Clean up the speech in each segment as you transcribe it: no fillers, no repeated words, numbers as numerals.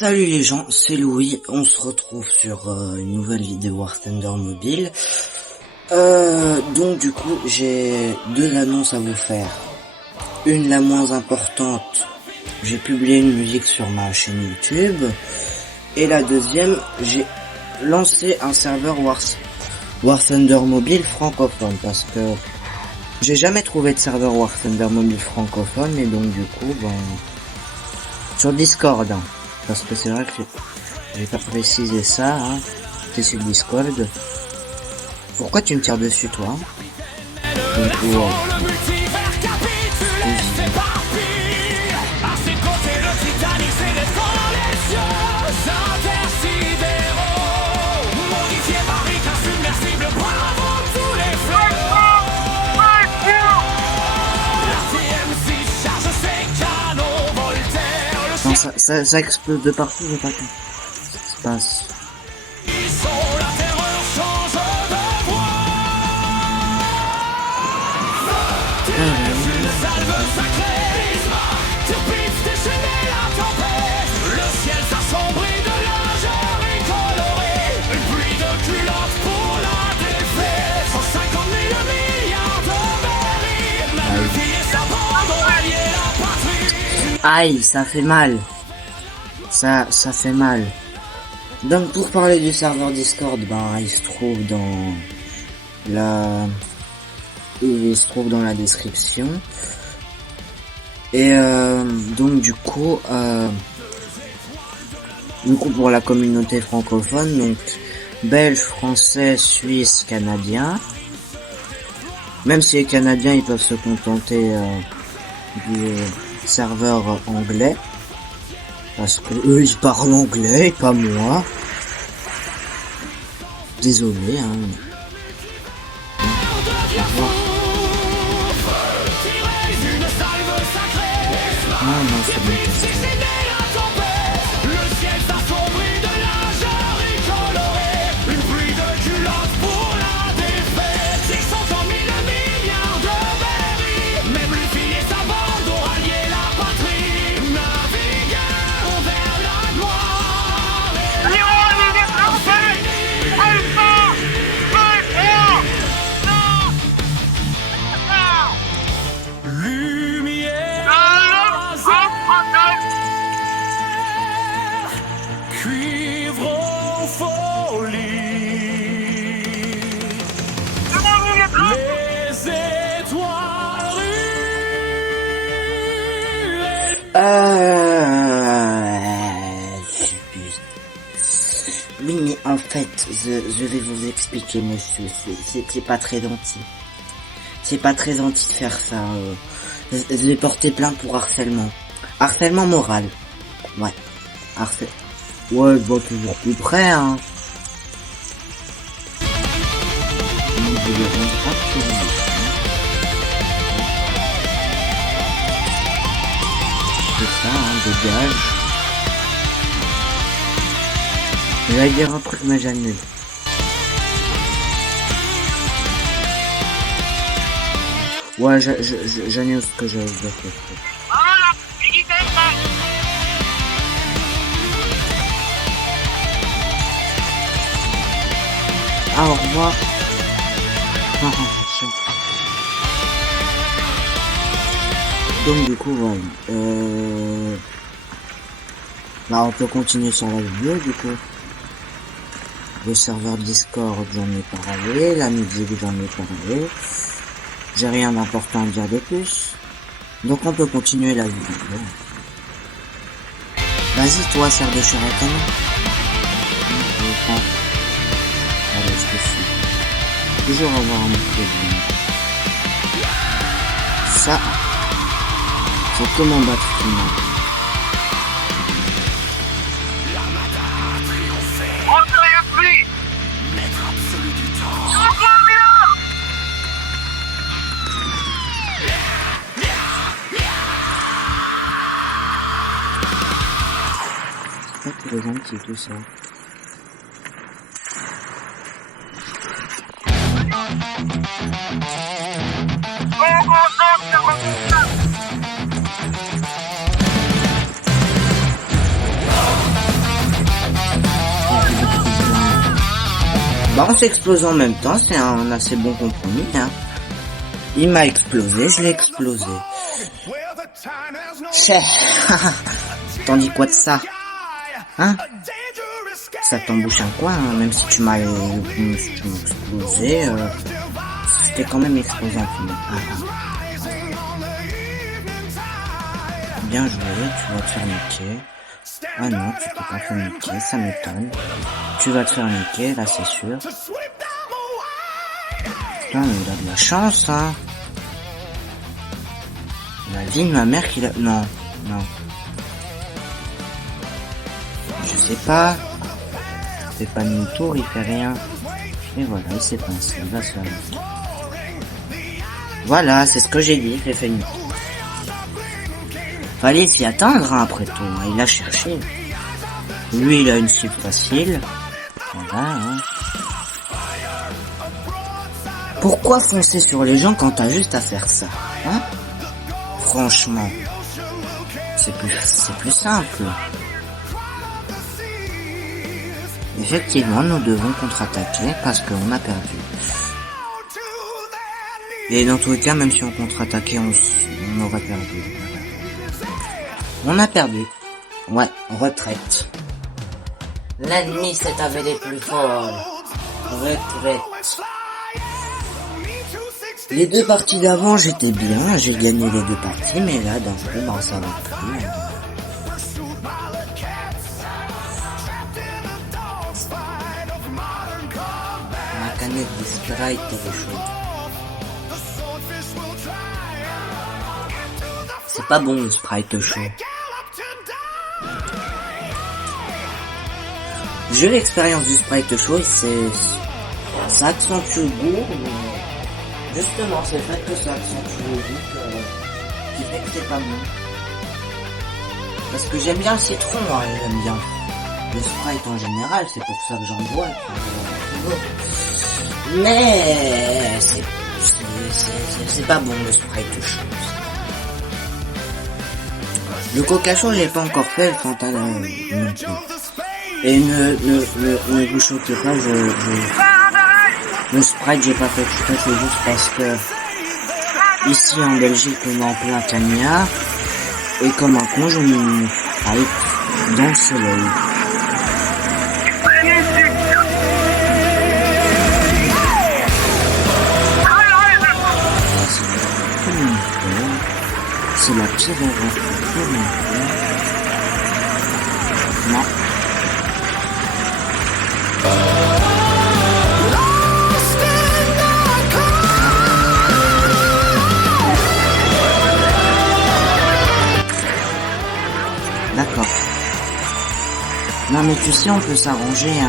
Salut les gens, c'est Louis, on se retrouve sur une nouvelle vidéo War Thunder Mobile. Donc du coup, j'ai deux annonces à vous faire. Une, la moins importante, j'ai publié une musique sur ma chaîne YouTube. Et la deuxième, j'ai lancé un serveur War Thunder Mobile francophone, parce que j'ai jamais trouvé de serveur War Thunder Mobile francophone, et donc du coup, sur Discord, hein. Parce que c'est vrai que j'ai pas précisé ça, hein. C'est sur Discord. Pourquoi tu me tires dessus, toi? Non, ça explose de partout, j'ai pas tout. Ça se passe. Aïe, ça fait mal. Ça fait mal. Donc pour parler du serveur Discord, il se trouve dans la description. Et donc du coup pour la communauté francophone, donc belge, français, suisse, canadien. Même si les Canadiens ils peuvent se contenter du serveur anglais, parce que eux ils parlent anglais et pas moi. Désolé, hein. Non, c'est bon. Oui, mais en fait, je vais vous expliquer, monsieur. C'est pas très gentil. C'est pas très gentil de faire ça. Je vais porter plainte pour harcèlement. Harcèlement moral. Ouais. Ouais, je vois toujours plus près, hein. C'est ça, hein, dégage. J'allais dire un truc, mais j'annule. Ouais, j'annule ce que j'avais fait. Ah, au revoir. Donc du coup, voilà. On peut continuer sur la vidéo, du coup. Le serveur Discord, j'en ai parlé. La musique, j'en ai parlé. J'ai rien d'important à dire de plus. Donc on peut continuer la vidéo. Vas-y, toi, serre de Sheraton. Allez, je te suis. Toujours avoir un micro. Ça, c'est comment battre tout le monde. C'est pas très gentil tout ça. Bah on s'est explosé en même temps, c'est un assez bon compromis, hein. Il m'a explosé, je l'ai explosé. T'en dis quoi de ça? Hein? Ça t'embouche un coin, hein, même si tu m'as explosé, c'était quand même explosé en premier. Bien joué, tu vas te faire niquer. Ah non, tu peux pas faire niquer, ça m'étonne. Tu vas te faire niquer, là c'est sûr. Putain, mais il a de la chance, hein. La vie de ma mère qu'il a... Non, non. Je sais pas. Il fait pas demi-tour, il fait rien. Et voilà, il s'est pincé, il va se faire niquer. Voilà, c'est ce que j'ai dit, il fait demi-tour. Fallait s'y attendre, hein, après tout, hein. Il a cherché. Lui, il a une cible facile. Voilà, hein. Pourquoi foncer sur les gens quand t'as juste à faire ça, hein? Franchement, c'est plus simple. Effectivement, nous devons contre-attaquer parce qu'on a perdu. Et dans tous les cas, même si on contre-attaquait, on aurait perdu. On a perdu. Ouais, retraite. L'ennemi s'est avéré plus fort. Retraite. Les deux parties d'avant, j'étais bien, j'ai gagné les deux parties, mais là, d'un coup, ben, ça va plus. La canette de Sprite, elle est chaude. C'est pas bon, le Sprite chaud. J'ai l'expérience du Sprite chaud, ça accentue le goût, mais... Justement, c'est le fait que ça accentue le goût qui fait que c'est pas bon. Parce que j'aime bien le citron, hein, j'aime bien le Sprite en général, c'est pour ça que j'en bois. Mais c'est pas bon le Sprite chaud. Le Coca chaud, j'ai pas encore fait, le Fanta non plus. Et ne vous choquez pas, le Sprite, j'ai pas fait tout à fait juste parce que ici en Belgique, on est en plein cagnard. Et comme un con, je me Sprite dans le soleil. C'est la pire erreur que je peux. Non. D'accord. Non mais tu sais, on peut s'arranger, hein.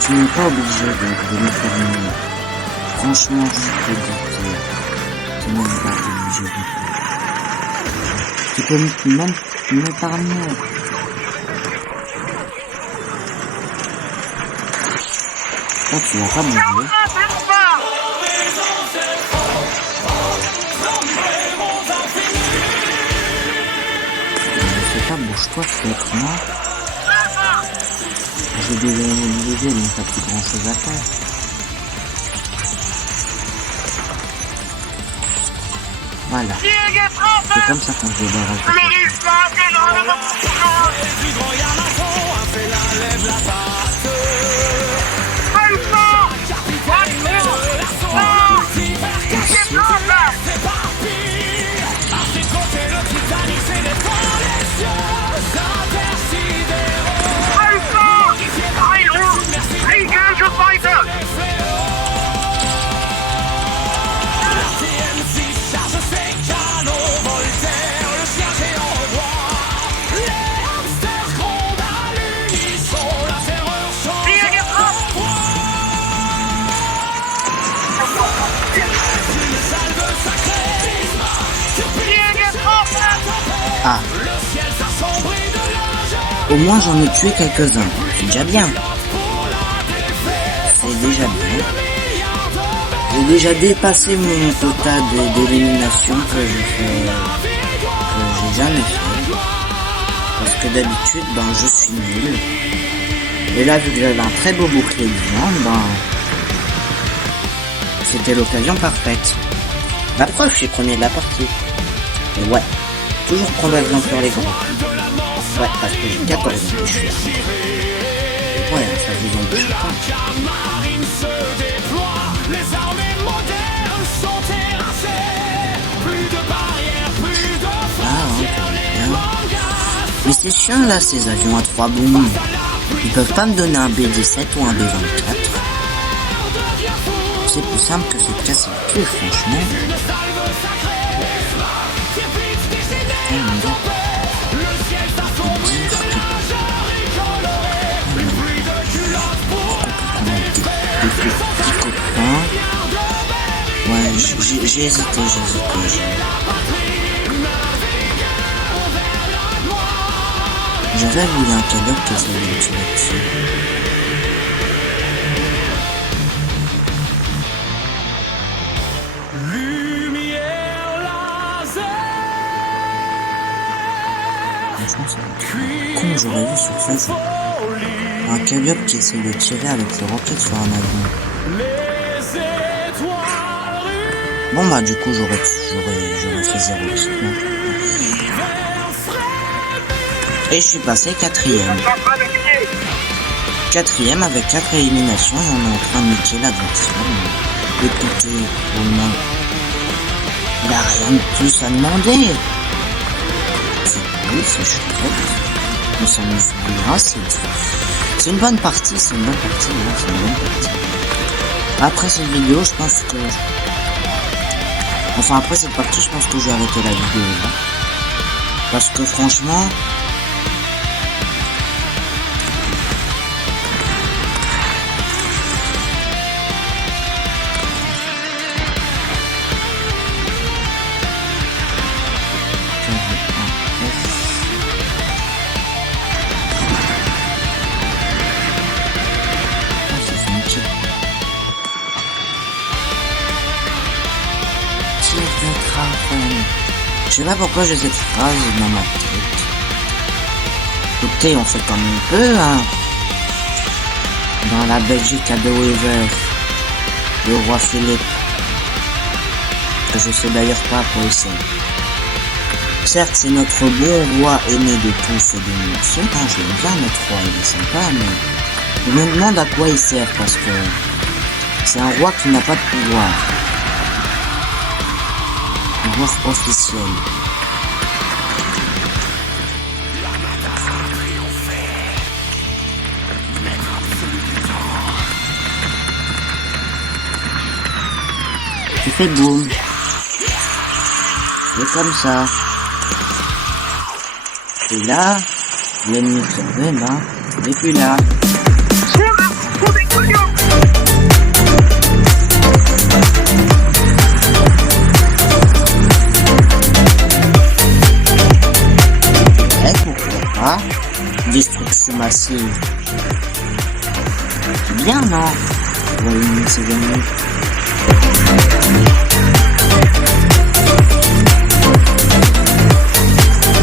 Tu n'es pas obligé de me faire une... Franchement, je peux dire que tu n'es pas obligé de me faire. Tu peux même m'épargner. Oh, tu n'as pas bougé. Bouge-toi, peut-être, non? J'ai déjà immobilisé, donc t'as plus grand chose à faire. Voilà. C'est comme ça qu'on se débarrasse de Ah. Au moins j'en ai tué quelques-uns. C'est déjà bien. C'est déjà bien. J'ai déjà dépassé mon quota d'élimination que j'ai jamais fait. Parce que d'habitude, ben je suis nul. Et là, vu que j'avais un très beau bouclier de viande, ben, c'était l'occasion parfaite. La preuve, je suis premier de la partie. Et ouais, toujours prendre l'avion sur les grands. Ouais, parce que j'ai 14 ans, je suis là. Ouais, ça vous embêche pas. Mais c'est chiant là, ces avions à 3 bombes. Ils peuvent pas me donner un B-17 ou un B-24. C'est plus simple que c'est de casser le cul, franchement. Ouais, j'ai hésité. J'avais voulu un cadeau que ça allait me tuer dessus. Franchement, c'est con, j'aurais vu sur ce jeu. Un Calliope qui essaie de tirer avec le roquette sur un avion. Bon bah du coup j'aurais fait 0 kill. Et je suis passé 4ème. 4ème avec 4 éliminations et on est en train de niquer l'adversaire. Écoutez, tout le monde, il a rien de plus à demander. C'est cool, c'est chouette. On s'amuse bien, c'est une bonne partie, c'est une bonne partie. Après cette vidéo, je pense que... Enfin, après cette partie, je pense que je vais arrêter la vidéo là. Parce que franchement... Je sais pas pourquoi j'ai cette phrase dans ma tête. Écoutez, on fait comme on peut, hein. Dans la Belgique à De Wever, le roi Philippe, que je sais d'ailleurs pas à quoi il sert. Certes, c'est notre bon roi aimé de tous et de nous. Je l'aime bien notre roi, il est sympa, mais je me demande à quoi il sert parce que c'est un roi qui n'a pas de pouvoir. Officiel. Tu fais boum. Et comme ça. Et là, l'ennemi qui revient là, et puis là. Destruction massive. Bien, non? Oui, c'est gagné.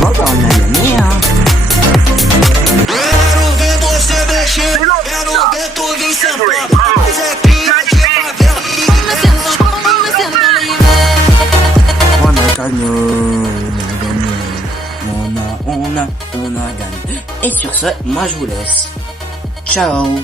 Bon, bah, on a gagné, hein. On a gagné. On a gagné. Et sur ce, moi je vous laisse. Ciao.